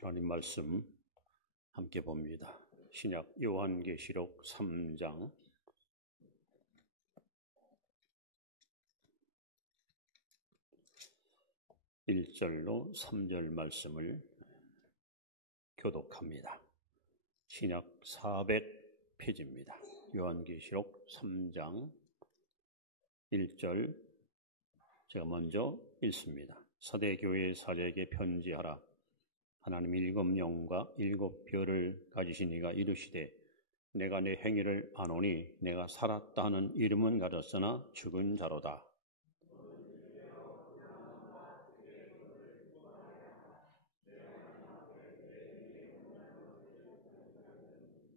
하나님 말씀 함께 봅니다. 신약 요한계시록 3장 1절로 3절 말씀을 교독합니다. 신약 400페이지입니다. 요한계시록 3장 1절 제가 먼저 읽습니다. 사대교회 사자에게 편지하라. 하나님 일곱 영과 일곱 별을 가지신 이가 이르시되 내가 내 행위를 아노니 내가 살았다 하는 이름은 가졌으나 죽은 자로다.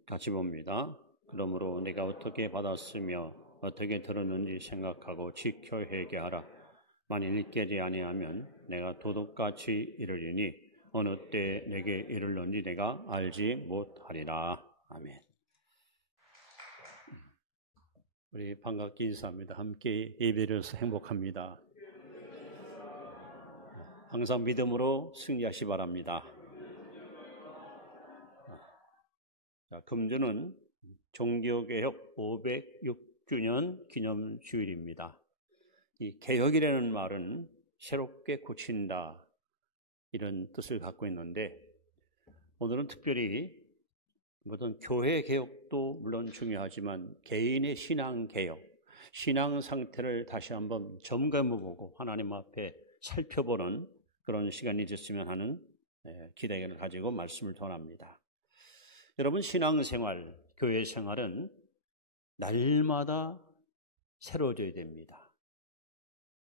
같이 봅니다. 그러므로 내가 어떻게 받았으며 어떻게 들었는지 생각하고 지켜 회개하라. 만일 깨지 아니하면 내가 도둑같이 이르리니 어느 때 내게 이르렀는지 내가 알지 못하리라. 아멘. 우리 반갑게 인사합니다. 함께 예배드려서 행복합니다. 항상 믿음으로 승리하시 바랍니다. 자, 금주는 종교개혁 506주년 기념주일입니다. 이 개혁이라는 말은 새롭게 고친다 이런 뜻을 갖고 있는데 오늘은 특별히 어떤 교회 개혁도 물론 중요하지만 개인의 신앙 개혁, 신앙 상태를 다시 한번 점검해보고 하나님 앞에 살펴보는 그런 시간이 됐으면 하는 기대를 가지고 말씀을 전합니다. 여러분 신앙생활, 교회 생활은 날마다 새로워져야 됩니다.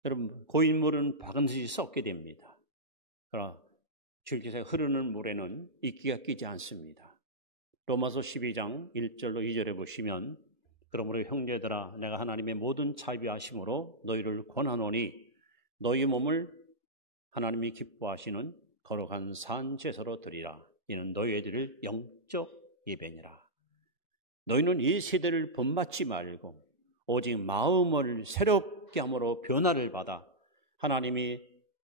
여러분 고인물은 반드시 썩게 됩니다. 그러나 줄기세가 흐르는 물에는 이끼가 끼지 않습니다. 로마서 12장 1절로 2절에 보시면 그러므로 형제들아 내가 하나님의 모든 자비하심으로 너희를 권하노니 너희 몸을 하나님이 기뻐하시는 거룩한 산 제사로 드리라. 이는 너희들을 영적 예배니라. 너희는 이 세대를 본받지 말고 오직 마음을 새롭게 함으로 변화를 받아 하나님이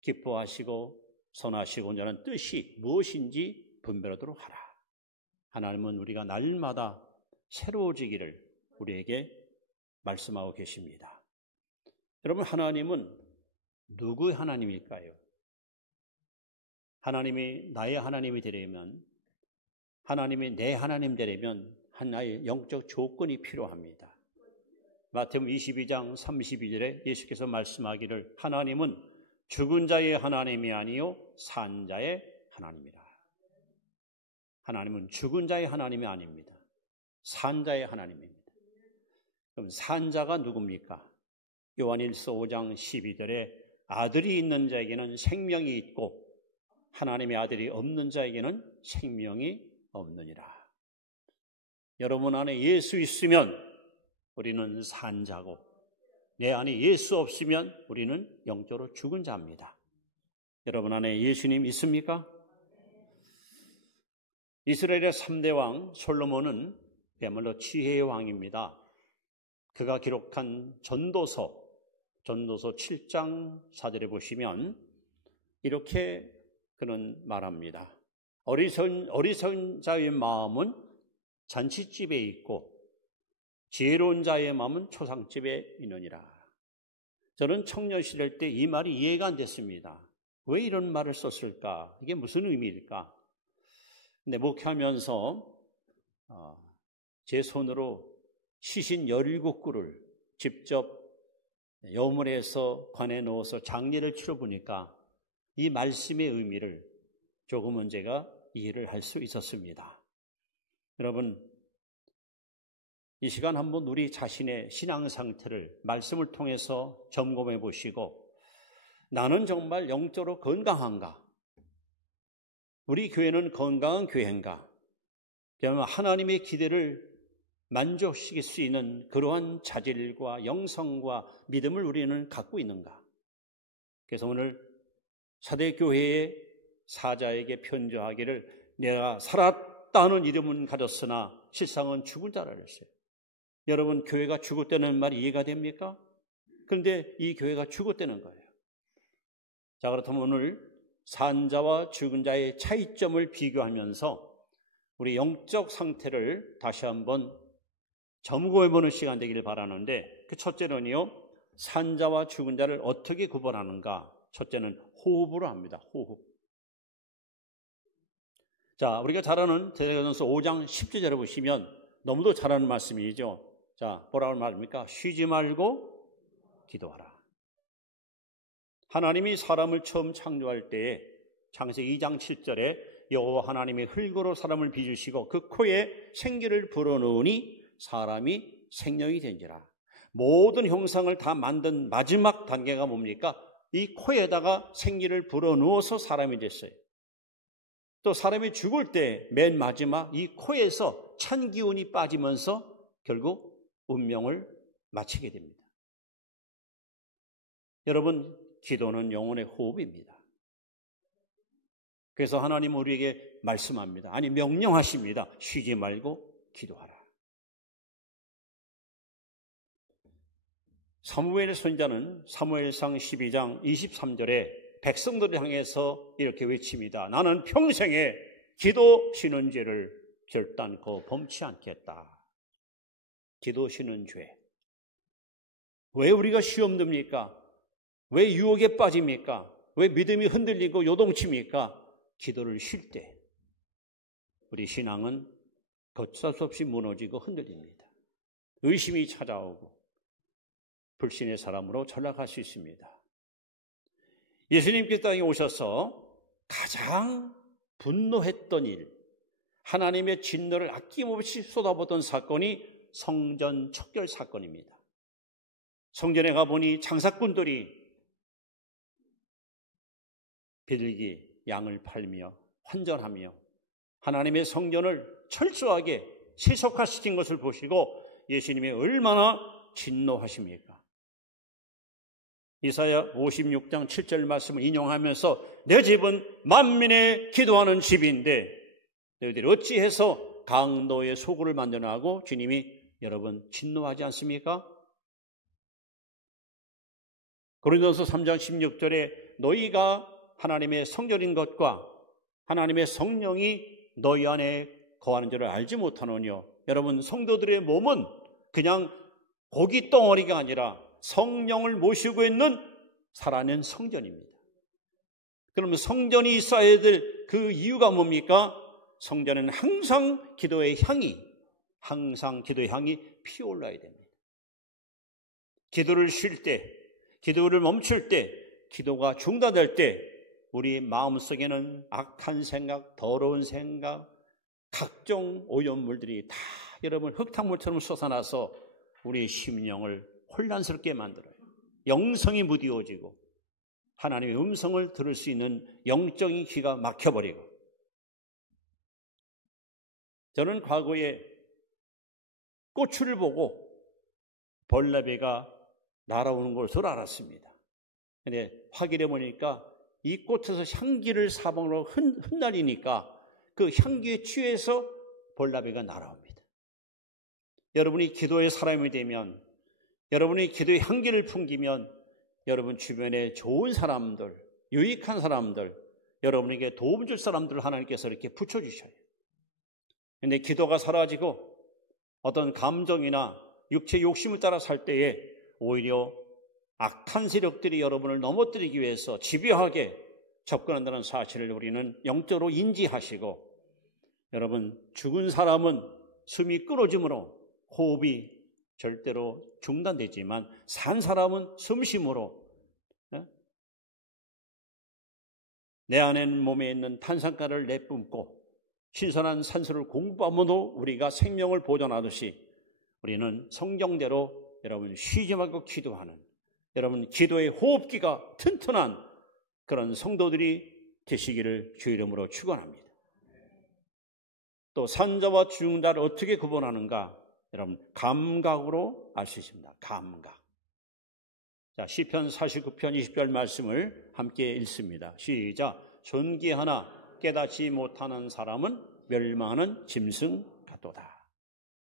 기뻐하시고 선하시고 원하는 뜻이 무엇인지 분별하도록 하라. 하나님은 우리가 날마다 새로워지기를 우리에게 말씀하고 계십니다. 여러분 하나님은 누구의 하나님일까요? 하나님이 나의 하나님이 되려면 하나님이 내 하나님 되려면 하나의 영적 조건이 필요합니다. 마태복음 22장 32절에 예수께서 말씀하기를 하나님은 죽은 자의 하나님이 아니요 산 자의 하나님이라. 하나님은 죽은 자의 하나님이 아닙니다. 산 자의 하나님입니다. 그럼 산 자가 누굽니까? 요한일서 5장 12절에 아들이 있는 자에게는 생명이 있고 하나님의 아들이 없는 자에게는 생명이 없느니라. 여러분 안에 예수 있으면 우리는 산 자고 내 안에 예수 없으면 우리는 영적으로 죽은 자입니다. 여러분 안에 예수님 있습니까? 이스라엘의 3대 왕 솔로몬은 그야말로 지혜의 왕입니다. 그가 기록한 전도서 7장 4절에 보시면 이렇게 그는 말합니다. 어리석은 자의 마음은 잔치집에 있고 지혜로운 자의 마음은 초상집에 있느니라. 저는 청년 시절 때 이 말이 이해가 안 됐습니다. 왜 이런 말을 썼을까? 이게 무슨 의미일까? 근데 목회하면서 제 손으로 시신 17구를 직접 여물에서 관에 넣어서 장례를 치러보니까 이 말씀의 의미를 조금은 제가 이해를 할 수 있었습니다. 여러분 이 시간 한번 우리 자신의 신앙 상태를 말씀을 통해서 점검해 보시고 나는 정말 영적으로 건강한가? 우리 교회는 건강한 교회인가? 그러면 하나님의 기대를 만족시킬 수 있는 그러한 자질과 영성과 믿음을 우리는 갖고 있는가? 그래서 오늘 사대교회의 사자에게 편지하기를 내가 살았다는 이름은 가졌으나 실상은 죽을 자라 그랬어요. 여러분 교회가 죽었다는 말이 이해가 됩니까? 그런데 이 교회가 죽었다는 거예요. 자 그렇다면 오늘 산자와 죽은 자의 차이점을 비교하면서 우리 영적 상태를 다시 한번 점검해보는 시간 되기를 바라는데, 그 첫째는요, 산자와 죽은 자를 어떻게 구분하는가? 첫째는 호흡으로 합니다. 호흡. 자, 우리가 잘 아는 데살로니가전서 5장 10절에 보시면 너무도 잘 아는 말씀이죠. 자, 뭐라고 말합니까? 쉬지 말고 기도하라. 하나님이 사람을 처음 창조할 때에 창세기 2장 7절에 여호와 하나님이 흙으로 사람을 빚으시고 그 코에 생기를 불어넣으니 사람이 생명이 된지라. 모든 형상을 다 만든 마지막 단계가 뭡니까? 이 코에다가 생기를 불어넣어서 사람이 됐어요. 또 사람이 죽을 때 맨 마지막 이 코에서 찬 기운이 빠지면서 결국 운명을 마치게 됩니다. 여러분, 기도는 영혼의 호흡입니다. 그래서 하나님은 우리에게 말씀합니다. 아니, 명령하십니다. 쉬지 말고 기도하라. 사무엘 선지자는 사무엘상 12장 23절에 백성들을 향해서 이렇게 외칩니다. 나는 평생에 기도 쉬는 죄를 결단코 범치 않겠다. 기도 쉬는 죄. 왜 우리가 시험 듭니까? 왜 유혹에 빠집니까? 왜 믿음이 흔들리고 요동칩니까? 기도를 쉴 때 우리 신앙은 걷잡을 수 없이 무너지고 흔들립니다. 의심이 찾아오고 불신의 사람으로 전락할 수 있습니다. 예수님께서 땅에 오셔서 가장 분노했던 일, 하나님의 진노를 아낌없이 쏟아붓던 사건이 성전 척결 사건입니다. 성전에 가보니 장사꾼들이 비둘기, 양을 팔며 환전하며 하나님의 성전을 철저하게 세속화시킨 것을 보시고 예수님이 얼마나 진노하십니까? 이사야 56장 7절 말씀을 인용하면서 내 집은 만민의 기도하는 집인데 너희들이 어찌해서 강도의 소굴을 만들어나고 주님이 여러분 진노하지 않습니까? 고린도서 3장 16절에 너희가 하나님의 성전인 것과 하나님의 성령이 너희 안에 거하는 줄을 알지 못하느뇨. 여러분, 성도들의 몸은 그냥 고기 덩어리가 아니라 성령을 모시고 있는 살아있는 성전입니다. 그러면 성전이 있어야 될 그 이유가 뭡니까? 성전에는 항상 기도의 향이 피어올라야 됩니다. 기도를 쉴 때, 기도를 멈출 때, 기도가 중단될 때 우리 마음속에는 악한 생각, 더러운 생각, 각종 오염물들이 다 여러분 흙탕물처럼 솟아나서 우리 심령을 혼란스럽게 만들어요. 영성이 무디워지고 하나님의 음성을 들을 수 있는 영적인 귀가 막혀버리고. 저는 과거에 꽃을 보고 벌레배가 날아오는 것을 알았습니다. 근데 확인해 보니까 이 꽃에서 향기를 사방으로 흩날리니까 그 향기에 취해서 벌레배가 날아옵니다. 여러분이 기도의 사람이 되면, 여러분이 기도의 향기를 풍기면 여러분 주변에 좋은 사람들, 유익한 사람들, 여러분에게 도움 줄 사람들을 하나님께서 이렇게 붙여주셔요. 그런데 기도가 사라지고 어떤 감정이나 육체 욕심을 따라 살 때에 오히려 악한 세력들이 여러분을 넘어뜨리기 위해서 집요하게 접근한다는 사실을 우리는 영적으로 인지하시고, 여러분 죽은 사람은 숨이 끊어짐으로 호흡이 절대로 중단되지만 산 사람은 숨쉼으로 내 안에 몸에 있는 탄산가를 내뿜고 신선한 산소를 공부함으로 우리가 생명을 보존하듯이 우리는 성경대로 여러분 쉬지 말고 기도하는, 여러분 기도의 호흡기가 튼튼한 그런 성도들이 되시기를 주의 이름으로 축원합니다. 또 산자와 죽은 자를 어떻게 구분하는가? 여러분 감각으로 알 수 있습니다. 감각. 자, 시편 49편 20절 말씀을 함께 읽습니다. 시작. 존귀하나 깨닫지 못하는 사람은 멸망하는 짐승 같도다.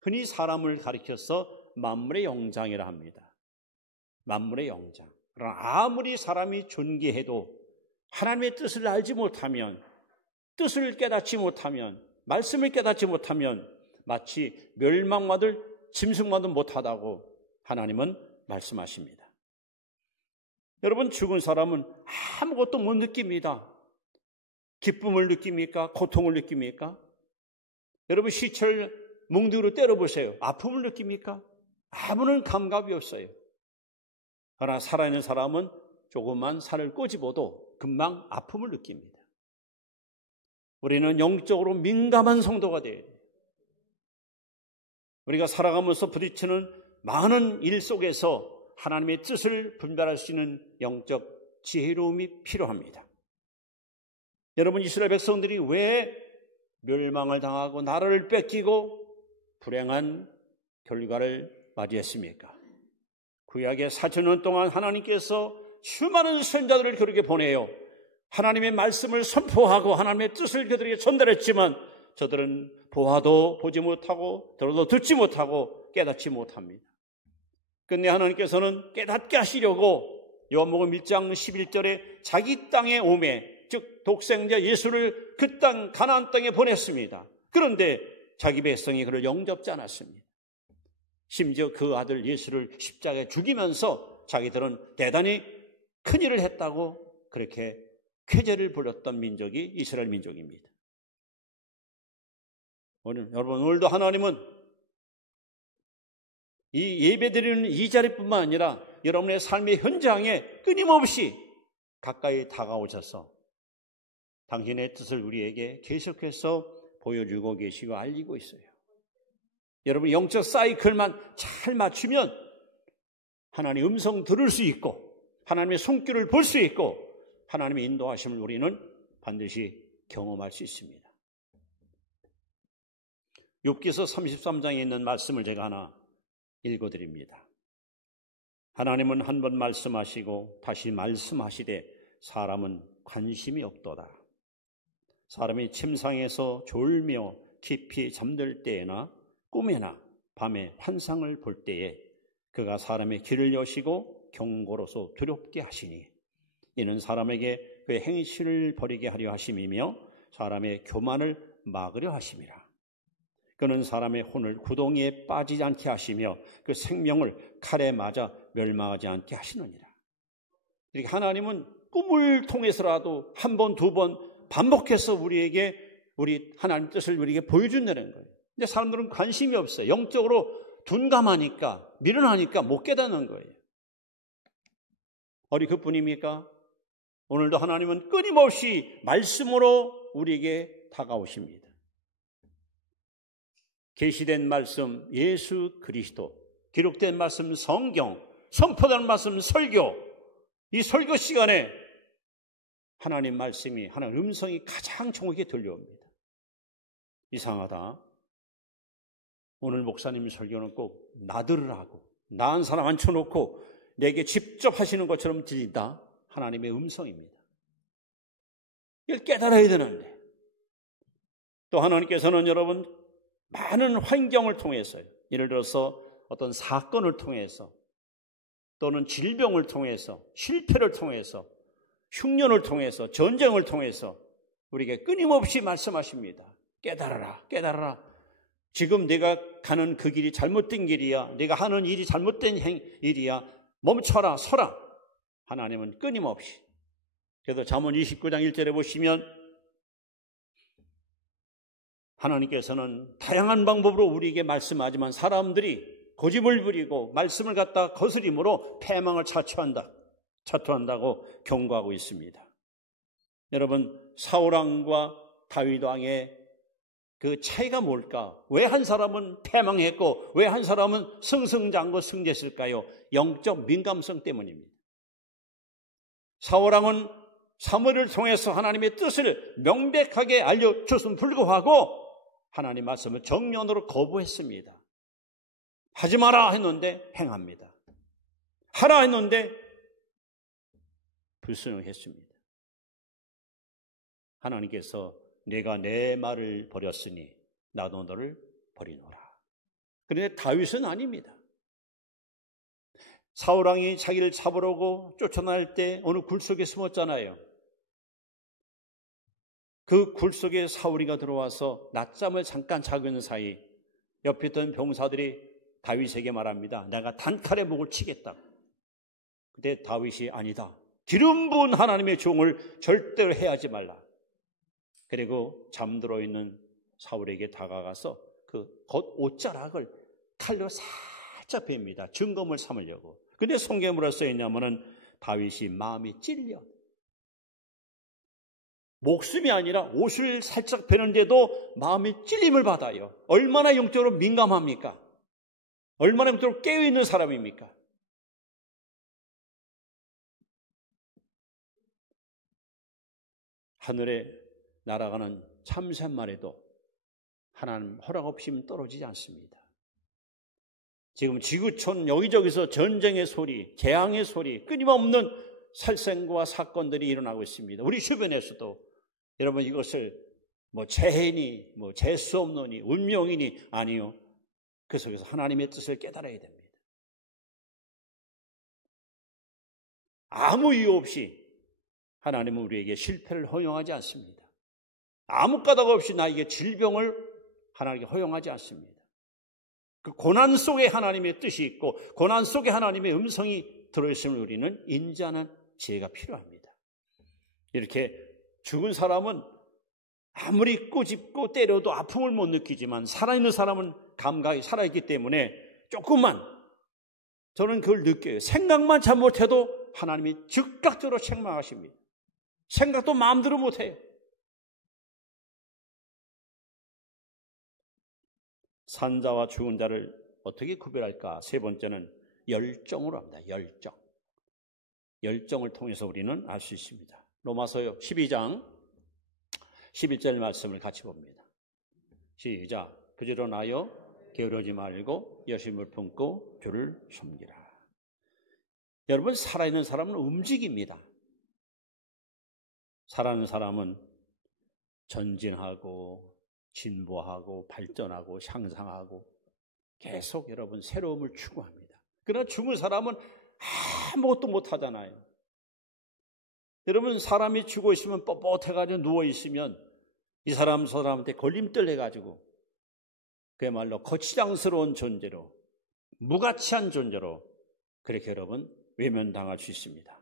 흔히 사람을 가리켜서 만물의 영장이라 합니다. 만물의 영장. 그러나 아무리 사람이 존귀해도 하나님의 뜻을 알지 못하면, 뜻을 깨닫지 못하면, 말씀을 깨닫지 못하면 마치 멸망받을 짐승만도 못하다고 하나님은 말씀하십니다. 여러분, 죽은 사람은 아무것도 못 느낍니다. 기쁨을 느낍니까? 고통을 느낍니까? 여러분, 시체를 뭉둥이로 때려보세요. 아픔을 느낍니까? 아무런 감각이 없어요. 그러나 살아있는 사람은 조금만 살을 꼬집어도 금방 아픔을 느낍니다. 우리는 영적으로 민감한 성도가 돼야 돼요. 우리가 살아가면서 부딪히는 많은 일 속에서 하나님의 뜻을 분별할 수 있는 영적 지혜로움이 필요합니다. 여러분, 이스라엘 백성들이 왜 멸망을 당하고 나라를 뺏기고 불행한 결과를 맞이했습니까? 구약의 4,000년 동안 하나님께서 수많은 선자들을 그렇게 보내요. 하나님의 말씀을 선포하고 하나님의 뜻을 그들에게 전달했지만 저들은 보아도 보지 못하고 들어도 듣지 못하고 깨닫지 못합니다. 근데 하나님께서는 깨닫게 하시려고 요한복음 1장 11절에 자기 땅에 오매, 즉 독생자 예수를 그 땅 가나안 땅에 보냈습니다. 그런데 자기 백성이 그를 영접지 않았습니다. 심지어 그 아들 예수를 십자가에 죽이면서 자기들은 대단히 큰일을 했다고 그렇게 쾌재를 부렸던 민족이 이스라엘 민족입니다. 여러분, 오늘도 하나님은 이 예배드리는 이 자리뿐만 아니라 여러분의 삶의 현장에 끊임없이 가까이 다가오셔서 당신의 뜻을 우리에게 계속해서 보여주고 계시고 알리고 있어요. 여러분, 영적 사이클만 잘 맞추면 하나님의 음성 들을 수 있고 하나님의 손길을 볼 수 있고 하나님의 인도하심을 우리는 반드시 경험할 수 있습니다. 욥기서 33장에 있는 말씀을 제가 하나 읽어드립니다. 하나님은 한 번 말씀하시고 다시 말씀하시되 사람은 관심이 없도다. 사람이 침상에서 졸며 깊이 잠들 때에나 꿈에나 밤에 환상을 볼 때에 그가 사람의 길을 여시고 경고로서 두렵게 하시니 이는 사람에게 그의 행실을 버리게 하려 하심이며 사람의 교만을 막으려 하심이라. 그는 사람의 혼을 구덩이에 빠지지 않게 하시며 그 생명을 칼에 맞아 멸망하지 않게 하시느니라. 이렇게 하나님은 꿈을 통해서라도 한 번, 두 번 반복해서 우리에게 우리 하나님 뜻을 우리에게 보여준다는 거예요. 근데 사람들은 관심이 없어요. 영적으로 둔감하니까, 미련하니까 못 깨닫는 거예요. 어리 그뿐입니까? 오늘도 하나님은 끊임없이 말씀으로 우리에게 다가오십니다. 계시된 말씀 예수 그리스도, 기록된 말씀 성경, 선포된 말씀 설교, 이 설교 시간에 하나님 말씀이, 하나님 음성이 가장 정확하게 들려옵니다. 이상하다. 오늘 목사님 설교는 꼭 나들으라고 나은 사람 앉혀놓고 내게 직접 하시는 것처럼 들린다. 하나님의 음성입니다. 이걸 깨달아야 되는데 또 하나님께서는 여러분 많은 환경을 통해서요. 예를 들어서 어떤 사건을 통해서 또는 질병을 통해서 실패를 통해서 흉년을 통해서 전쟁을 통해서 우리에게 끊임없이 말씀하십니다. 깨달아라, 깨달아라. 지금 내가 가는 그 길이 잘못된 길이야. 내가 하는 일이 잘못된 일이야. 멈춰라, 서라. 하나님은 끊임없이. 그래서 잠언 29장 1절에 보시면 하나님께서는 다양한 방법으로 우리에게 말씀하지만 사람들이 고집을 부리고 말씀을 갖다 거스림으로 패망을 자초한다고 경고하고 있습니다. 여러분, 사울왕과 다윗왕의 그 차이가 뭘까? 왜 한 사람은 패망했고 왜 한 사람은 승승장구 승리했을까요? 영적 민감성 때문입니다. 사울왕은 사무엘을 통해서 하나님의 뜻을 명백하게 알려줬음을 불구하고 하나님 말씀을 정면으로 거부했습니다. 하지 마라 했는데 행합니다. 하라 했는데 불순응했습니다. 하나님께서 내가 내 말을 버렸으니 나도 너를 버리노라. 그런데 다윗은 아닙니다. 사울왕이 자기를 잡으려고 쫓아날 때 어느 굴 속에 숨었잖아요. 그 굴 속에 사울이가 들어와서 낮잠을 잠깐 자고 있는 사이 옆에 있던 병사들이 다윗에게 말합니다. 내가 단칼에 목을 치겠다. 그때 다윗이 아니다. 기름 부은 하나님의 종을 절대로 해하지 말라. 그리고 잠들어 있는 사울에게 다가가서 그 겉 옷자락을 칼로 살짝 뺍니다. 증거물 삼으려고. 근데 성경에 뭐라 써있냐면은 다윗이 마음이 찔려. 목숨이 아니라 옷을 살짝 베는데도 마음이 찔림을 받아요. 얼마나 영적으로 민감합니까? 얼마나 영적으로 깨어있는 사람입니까? 하늘에 날아가는 참새 한 마리도 하나님 허락 없이는 떨어지지 않습니다. 지금 지구촌 여기저기서 전쟁의 소리, 재앙의 소리, 끊임없는 살생과 사건들이 일어나고 있습니다. 우리 주변에서도 여러분 이것을 재해니, 재수 없느니, 운명이니 아니요. 그 속에서 하나님의 뜻을 깨달아야 됩니다. 아무 이유 없이 하나님은 우리에게 실패를 허용하지 않습니다. 아무 까닭 없이 나에게 질병을 하나님께 허용하지 않습니다. 그 고난 속에 하나님의 뜻이 있고 고난 속에 하나님의 음성이 들어있음을 우리는 인지하는 지혜가 필요합니다. 이렇게 죽은 사람은 아무리 꼬집고 때려도 아픔을 못 느끼지만 살아있는 사람은 감각이 살아있기 때문에 조금만 저는 그걸 느껴요. 생각만 잘못해도 하나님이 즉각적으로 책망하십니다. 생각도 마음대로 못해요. 산자와 죽은 자를 어떻게 구별할까? 세 번째는 열정으로 합니다. 열정을 통해서 우리는 알 수 있습니다. 로마서 12장 11절 말씀을 같이 봅니다. 시작. 부지런하여 게으르지 말고 열심을 품고 주를 섬기라. 여러분, 살아있는 사람은 움직입니다. 살아있는 사람은 전진하고 진보하고 발전하고 향상하고 계속 여러분 새로움을 추구합니다. 그러나 죽은 사람은 아무것도 못하잖아요. 여러분, 사람이 죽어 있으면 뻣뻣해가지고 누워있으면 이 사람 저 사람한테 걸림돌 해가지고 그야말로 거치장스러운 존재로 무가치한 존재로 그렇게 여러분 외면당할 수 있습니다.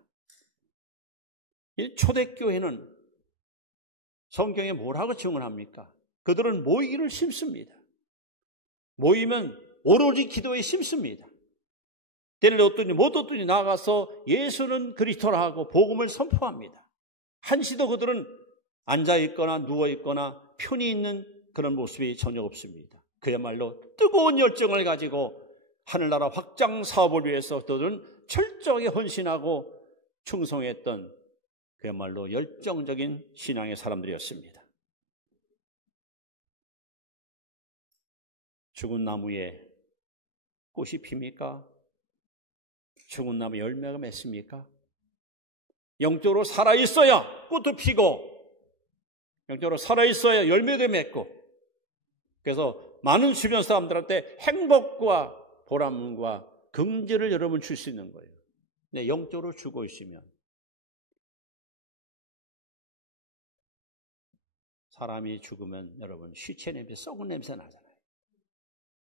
이 초대교회는 성경에 뭐라고 증언합니까? 그들은 모이기를 심습니다. 모이면 오로지 기도에 심습니다. 때를 얻더니 못 얻더니 나가서 예수는 그리스도라 하고 복음을 선포합니다. 한시도 그들은 앉아있거나 누워있거나 편히 있는 그런 모습이 전혀 없습니다. 그야말로 뜨거운 열정을 가지고 하늘나라 확장 사업을 위해서 그들은 철저하게 헌신하고 충성했던 그야말로 열정적인 신앙의 사람들이었습니다. 죽은 나무에 꽃이 핍니까? 죽은 나무 열매가 맺습니까? 영적으로 살아있어야 꽃도 피고 영적으로 살아있어야 열매도 맺고 그래서 많은 주변 사람들한테 행복과 보람과 긍지를 여러분 줄 수 있는 거예요. 근데 영적으로 죽어 있으면 사람이 죽으면 여러분 시체 냄새, 썩은 냄새 나잖아요.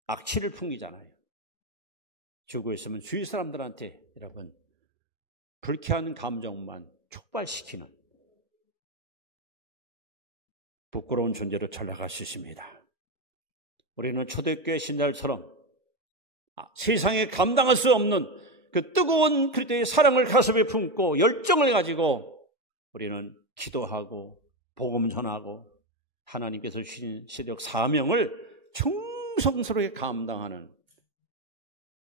악취를 풍기잖아요. 죽어 있으면 주위 사람들한테 여러분 불쾌한 감정만 촉발시키는 부끄러운 존재로 전락할 수 있습니다. 우리는 초대교회 신자들처럼 세상에 감당할 수 없는 그 뜨거운 그리스도의 사랑을 가슴에 품고 열정을 가지고 우리는 기도하고 복음 전하고 하나님께서 주신 세력 사명을 충성스럽게 감당하는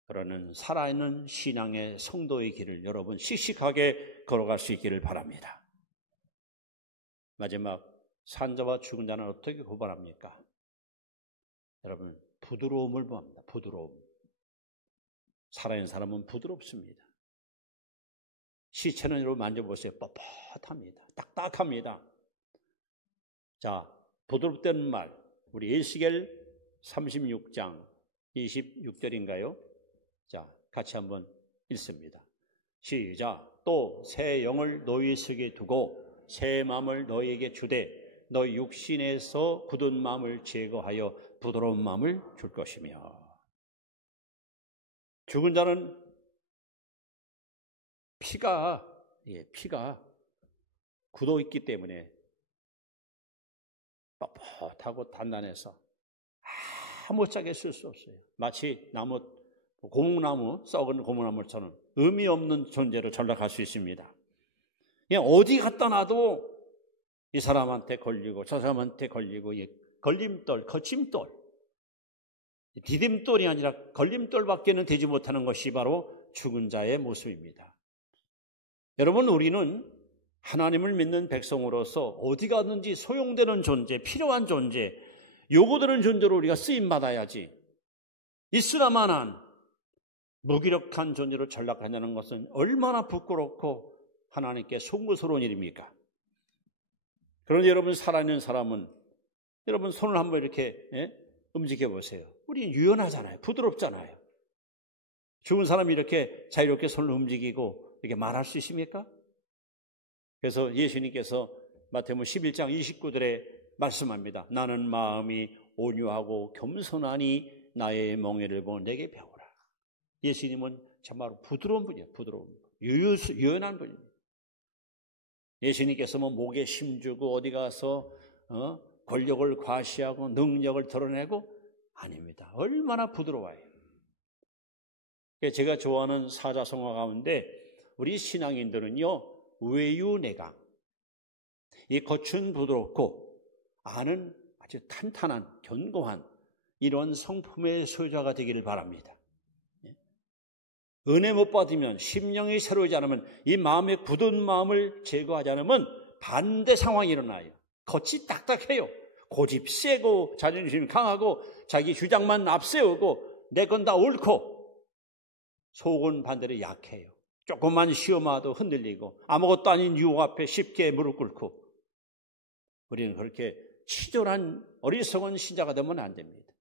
그러는 살아있는 신앙의 성도의 길을 여러분 씩씩하게 걸어갈 수 있기를 바랍니다. 마지막, 산자와 죽은 자는 어떻게 구분합니까? 여러분, 부드러움을 보합니다. 부드러움. 살아있는 사람은 부드럽습니다. 시체는 여러분 만져보세요. 뻣뻣합니다. 딱딱합니다. 자, 부드럽다는 말, 우리 에스겔 36장 26절인가요? 자, 같이 한번 읽습니다. 시작. 또 새 영을 너희 속에 두고 새 마음을 너희에게 주되 너 육신에서 굳은 마음을 제거하여 부드러운 마음을 줄 것이며. 죽은 자는 피가 굳어 있기 때문에 뻣뻣하고 단단해서 아무짝에 쓸 수 없어요. 마치 고목나무, 썩은 고목나무처럼 의미 없는 존재로 전락할 수 있습니다. 그냥 어디 갖다 놔도 이 사람한테 걸리고 저 사람한테 걸리고 걸림돌, 거침돌, 디딤돌이 아니라 걸림돌밖에는 되지 못하는 것이 바로 죽은 자의 모습입니다. 여러분, 우리는 하나님을 믿는 백성으로서 어디 가든지 소용되는 존재, 필요한 존재, 요구되는 존재로 우리가 쓰임받아야지, 있으나마난 무기력한 존재로 전락하냐는 것은 얼마나 부끄럽고 하나님께 송구스러운 일입니까? 그런데 여러분, 살아있는 사람은 여러분 손을 한번 이렇게 움직여 보세요. 우리 유연하잖아요. 부드럽잖아요. 죽은 사람이 이렇게 자유롭게 손을 움직이고 이렇게 말할 수 있습니까? 그래서 예수님께서 마태복음 11장 29절에 말씀합니다. 나는 마음이 온유하고 겸손하니 나의 멍에를 보고 내게 배우라. 예수님은 정말 부드러운 분이에요. 부드러운 분. 유연한 분입니다. 예수님께서 목에 힘주고 어디 가서 권력을 과시하고 능력을 드러내고 아닙니다. 얼마나 부드러워요. 제가 좋아하는 사자성어 가운데 우리 신앙인들은요, 외유내강, 이 겉은 부드럽고 안은 아주 탄탄한 견고한 이런 성품의 소유자가 되기를 바랍니다. 은혜 못 받으면, 심령이 새로우지 않으면, 이 마음의 굳은 마음을 제거하지 않으면 반대 상황이 일어나요. 겉이 딱딱해요. 고집 세고 자존심이 강하고 자기 주장만 앞세우고 내 건 다 옳고, 속은 반대로 약해요. 조금만 시험하도 흔들리고 아무것도 아닌 유혹 앞에 쉽게 무릎 꿇고. 우리는 그렇게 치졸한 어리석은 신자가 되면 안 됩니다.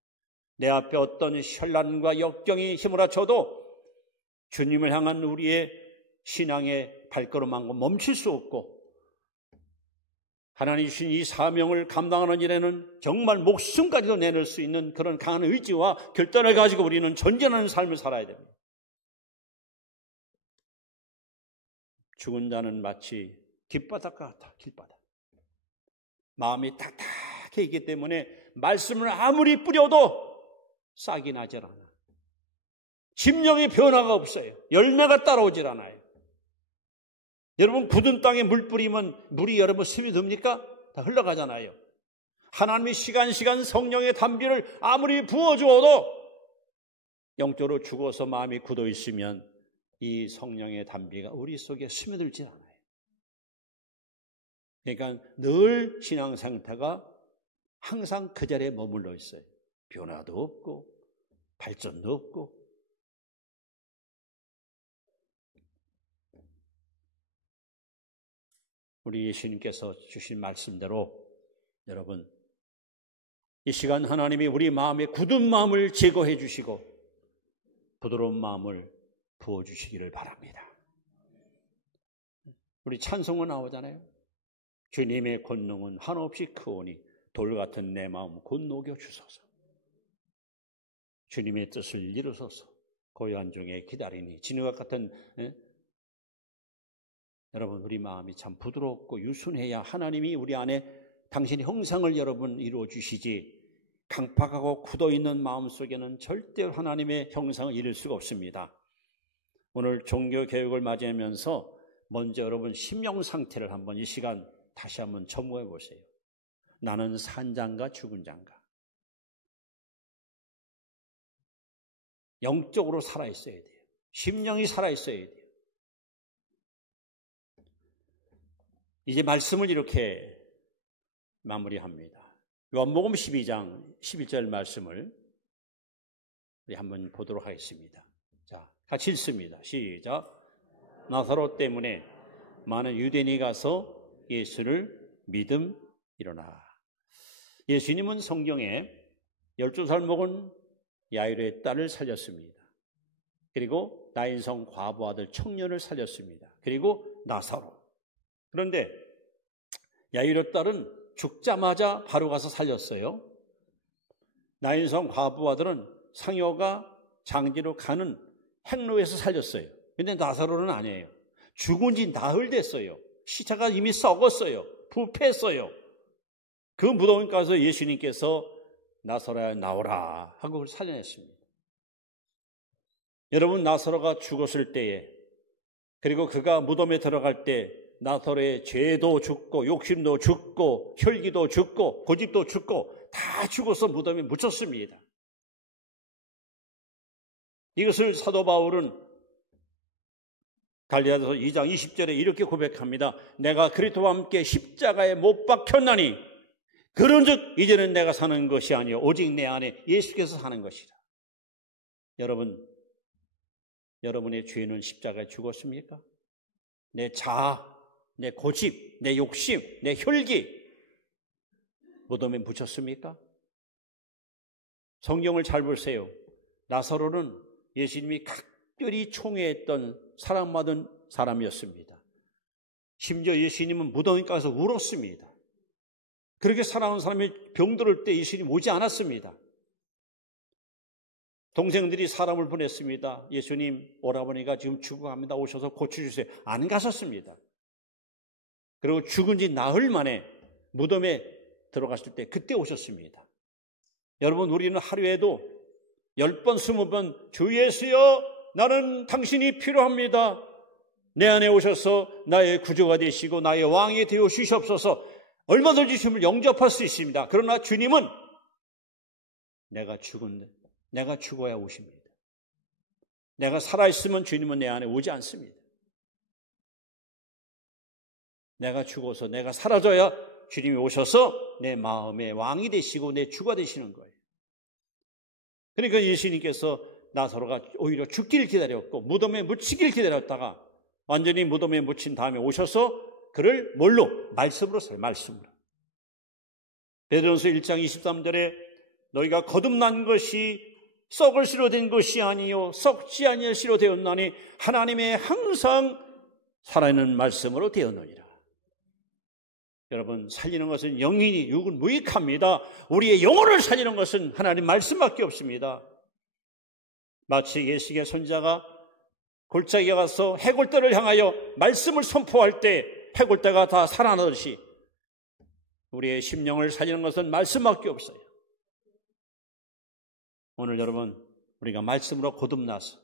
내 앞에 어떤 현란과 역경이 휘몰아쳐도 주님을 향한 우리의 신앙의 발걸음한 멈출 수 없고, 하나님 주신 이 사명을 감당하는 일에는 정말 목숨까지도 내놓을 수 있는 그런 강한 의지와 결단을 가지고 우리는 전진하는 삶을 살아야 됩니다. 죽은 자는 마치 길바닥 같아, 길바닥. 마음이 딱딱해 있기 때문에 말씀을 아무리 뿌려도 싹이 나질 않아. 심령의 변화가 없어요. 열매가 따라오질 않아요. 여러분, 굳은 땅에 물 뿌리면 물이 여러분 스며듭니까? 다 흘러가잖아요. 하나님이 시간 성령의 담비를 아무리 부어주어도 영적으로 죽어서 마음이 굳어 있으면 이 성령의 담비가 우리 속에 스며들지 않아요. 그러니까 늘 신앙 상태가 항상 그 자리에 머물러 있어요. 변화도 없고 발전도 없고. 우리 예수님께서 주신 말씀대로 여러분, 이 시간 하나님이 우리 마음의 굳은 마음을 제거해 주시고 부드러운 마음을 부어주시기를 바랍니다. 우리 찬송은 나오잖아요. 주님의 권능은 한없이 크오니 돌 같은 내 마음 곧 녹여 주소서. 주님의 뜻을 이루소서. 고요한 중에 기다리니 진흙 같은 여러분, 우리 마음이 참 부드럽고 유순해야 하나님이 우리 안에 당신의 형상을 여러분 이루어 주시지, 강팍하고 굳어있는 마음 속에는 절대 하나님의 형상을 이룰 수가 없습니다. 오늘 종교개혁을 맞이하면서 먼저 여러분 심령 상태를 한번 이 시간 다시 한번 점검해 보세요. 나는 산 자인가 죽은 자인가? 영적으로 살아있어야 돼요. 심령이 살아있어야 돼요. 이제 말씀을 이렇게 마무리합니다. 요한복음 12장 11절 말씀을 우리 한번 보도록 하겠습니다. 자, 같이 읽습니다. 시작. 나사로 때문에 많은 유대인이 가서 예수를 믿음이로라. 예수님은 성경에 12살 먹은 야이로의 딸을 살렸습니다. 그리고 나인성 과부 아들 청년을 살렸습니다. 그리고 나사로. 그런데 야이로 딸은 죽자마자 바로 가서 살렸어요. 나인성 과부 아들은 상여가 장지로 가는 행로에서 살렸어요. 근데 나사로는 아니에요. 죽은 지 나흘 됐어요. 시체가 이미 썩었어요. 부패했어요. 그 무덤에 가서 예수님께서 나사로야 나오라 하고 그걸 살려냈습니다. 여러분, 나사로가 죽었을 때에, 그리고 그가 무덤에 들어갈 때 나사로의 죄도 죽고 욕심도 죽고 혈기도 죽고 고집도 죽고 다 죽어서 무덤에 묻혔습니다. 이것을 사도 바울은 갈라디아서 2장 20절에 이렇게 고백합니다. 내가 그리스도와 함께 십자가에 못 박혔나니 그런즉 이제는 내가 사는 것이 아니요 오직 내 안에 예수께서 사는 것이라. 여러분, 여러분의 죄는 십자가에 죽었습니까? 내 자아, 내 고집, 내 욕심, 내 혈기 무덤에 묻혔습니까? 성경을 잘 보세요. 나사로는 예수님이 각별히 총애했던 사랑받은 사람이었습니다. 심지어 예수님은 무덤에 가서 울었습니다. 그렇게 사랑하는 사람이 병들을 때 예수님 오지 않았습니다. 동생들이 사람을 보냈습니다. 예수님, 오라버니가 지금 죽어갑니다. 오셔서 고쳐주세요. 안 가셨습니다. 그리고 죽은 지 나흘 만에 무덤에 들어갔을 때 그때 오셨습니다. 여러분, 우리는 하루에도 10번, 20번 주 예수여 나는 당신이 필요합니다. 내 안에 오셔서 나의 구주가 되시고 나의 왕이 되어 주시옵소서. 얼마든지 주님을 영접할 수 있습니다. 그러나 주님은 내가 죽어야 오십니다. 내가 살아있으면 주님은 내 안에 오지 않습니다. 내가 죽어서 내가 사라져야 주님이 오셔서 내 마음의 왕이 되시고 내 주가 되시는 거예요. 그러니까 예수님께서 나사로가 오히려 죽기를 기다렸고 무덤에 묻히기를 기다렸다가 완전히 무덤에 묻힌 다음에 오셔서 그를 뭘로? 말씀으로 써요. 말씀으로. 베드로전서 1장 23절에 너희가 거듭난 것이 썩을 씨로 된 것이 아니요 썩지 아니할 씨로 되었나니 하나님의 항상 살아있는 말씀으로 되었느니라. 여러분, 살리는 것은 영이니 육은 무익합니다. 우리의 영혼을 살리는 것은 하나님 말씀밖에 없습니다. 마치 예수의 선지자가 골짜기에 가서 해골대를 향하여 말씀을 선포할 때 해골대가 다 살아나듯이 우리의 심령을 살리는 것은 말씀밖에 없어요. 오늘 여러분, 우리가 말씀으로 거듭나서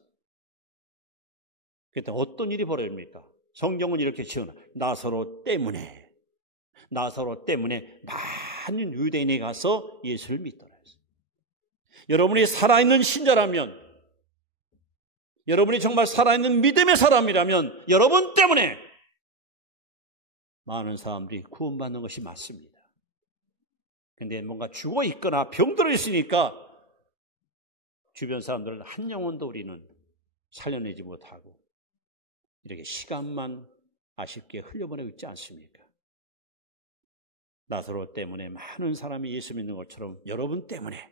그때 어떤 일이 벌어집니까? 성경은 이렇게 지어놔. 나사로 때문에 많은 유대인이 가서 예수를 믿더라. 여러분이 살아있는 신자라면, 여러분이 정말 살아있는 믿음의 사람이라면 여러분 때문에 많은 사람들이 구원받는 것이 맞습니다. 근데 뭔가 죽어 있거나 병들어 있으니까 주변 사람들을 한 영혼도 우리는 살려내지 못하고 이렇게 시간만 아쉽게 흘려보내고 있지 않습니까? 나사로 때문에 많은 사람이 예수 믿는 것처럼 여러분 때문에,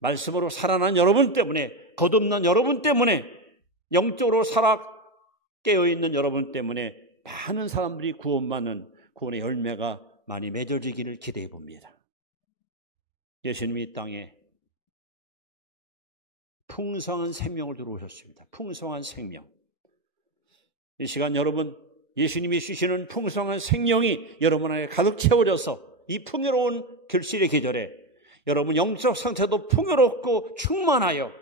말씀으로 살아난 여러분 때문에, 거듭난 여러분 때문에, 영적으로 살아 깨어있는 여러분 때문에 많은 사람들이 구원받는 구원의 열매가 많이 맺어지기를 기대해 봅니다. 예수님이 이 땅에 풍성한 생명을 들어오셨습니다. 풍성한 생명. 이 시간 여러분, 예수님이 주시는 풍성한 생명이 여러분 안에 가득 채워져서 이 풍요로운 결실의 계절에 여러분 영적 상태도 풍요롭고 충만하여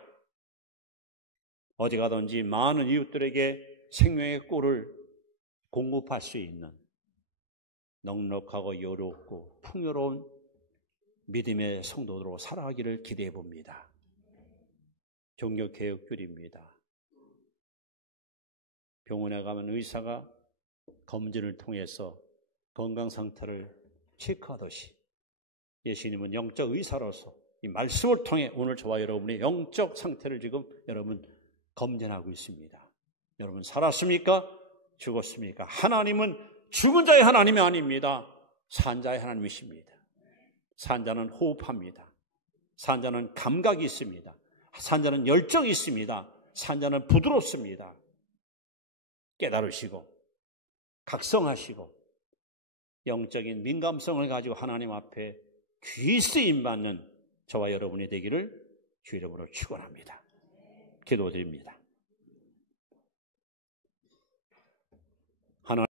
어디 가든지 많은 이웃들에게 생명의 꿀을 공급할 수 있는 넉넉하고 여롭고 풍요로운 믿음의 성도로 살아가기를 기대해 봅니다. 종교개혁교리입니다. 병원에 가면 의사가 검진을 통해서 건강 상태를 체크하듯이 예수님은 영적 의사로서 이 말씀을 통해 오늘 저와 여러분의 영적 상태를 지금 여러분 검진하고 있습니다. 여러분 살았습니까? 죽었습니까? 하나님은 죽은 자의 하나님이 아닙니다. 산 자의 하나님이십니다. 산 자는 호흡합니다. 산 자는 감각이 있습니다. 산 자는 열정이 있습니다. 산 자는 부드럽습니다. 깨달으시고 각성하시고 영적인 민감성을 가지고 하나님 앞에 귀 쓰임 받는 저와 여러분이 되기를 주 이름으로 축원합니다. 기도드립니다.